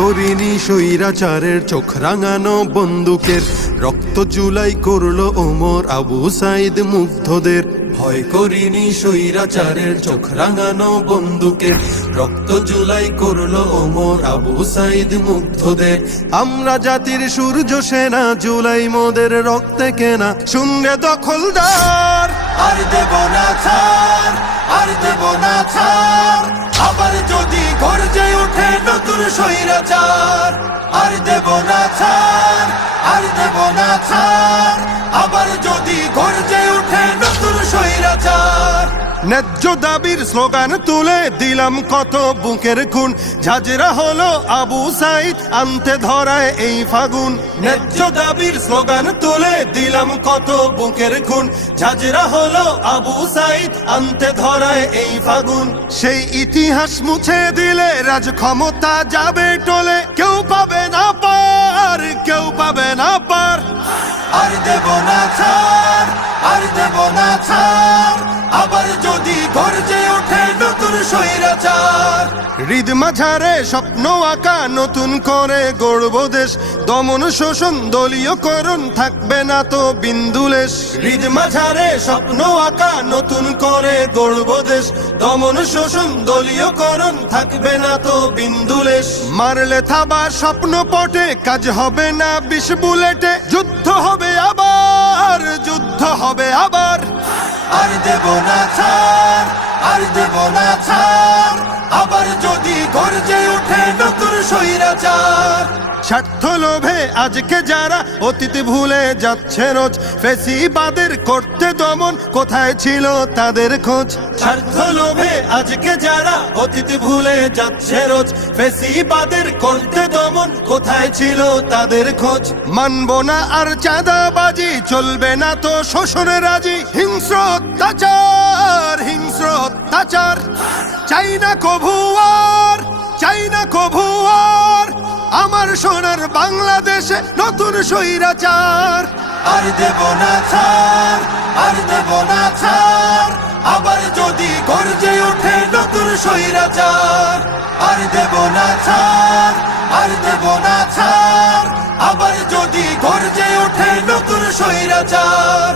করিনি স্বৈরাচারের চোখ রাঙানো বন্দুকের, রক্ত জুলাই করলো ওমর আবু সাইদ মুগ্ধদের। ভয় করিনি স্বৈরাচারের চোখ রাঙানো বন্দুকের, রক্ত জুলাই করলো ওমর আবু সাইদ মুগ্ধদের। আমরা জাতির সূর্য সেনা, জুলাই মোদের রক্তে কেনা, শূন্য দখলদার আর দেব না ছাড়, আর দেব না ছাড়। আবার যদি গর্জে ওঠে নতুন স্বৈরাচার, আর দেব না ছাড়, আর দেব না ছাড়। আবার যদি গর্জে ওঠে নতুন স্বৈরাচার। ন্যায্য দাবির স্লোগান তুলে দিলাম কত বুকের খুন, ঝাঁঝরা হলো আবু সাইদ আনতে ধরায় এই ফাগুন। ন্যায্য দাবির স্লোগান তুলে দিলাম কত বুকের খুন, ঝাঁঝরা হলো আবু সাইদ আনতে ধরায় এই ফাগুন। সেই ইতিহাস মুছে দিলে রাজ ক্ষমতা যাবে টলে, কেউ পাবে না পার, কেউ পাবে না পার। আর দেব না ছাড়, আর দেব না ছাড়। আবার যদি গর্জে ওঠে নতুন স্বৈরাচার। হৃদ মাঝারে স্বপ্ন আঁকা নতুন করে গড়ব দেশ, দমন শোষণ দলীয়করণ থাকবে না তো বিন্দুলেশ। হৃদ মাঝারে স্বপ্ন আঁকা নতুন করে গড়ব দেশ, দমন শোষণ দলীয়করণ থাকবে না তো বিন্দুলেশ। মারলে থাবা স্বপ্ন পটে, কাজ হবে না 20 বুলেটে, যুদ্ধ হবে আবার, যুদ্ধ হবে আবার। আর দেব না ছাড়, আর দেব না ছাড়। আবার যদি গর্জে ওঠে নতুন স্বৈরাচার। স্বার্থ লোভে আজকে যারা অতীত ভুলে যাচ্ছে রোজ, ফেসিবাদের করতে দমন কোথায় ছিল তাদের খোঁজ। স্বার্থ লোভে আজকে যারা অতীত ভুলে যাচ্ছে রোজ, ফেসিবাদের করতে দমন কোথায় ছিল তাদের খোঁজ। মানব না আর চাঁদাবাজি, চলবে না তো শোষণ রাজি। হিংস্র অত্যাচার, হিংস্র অত্যাচার। চাই না কভু আর, চাই না কভু আর আমার সোনার বাংলাদেশে নতুন স্বৈরাচার। আর দেব না ছাড়, আর দেব না ছাড়। আবার যদি গর্জে ওঠে নতুন স্বৈরাচার। আর দেব না ছাড়, আর দেব না ছাড়। আবার যদি গর্জে ওঠে নতুন স্বৈরাচার।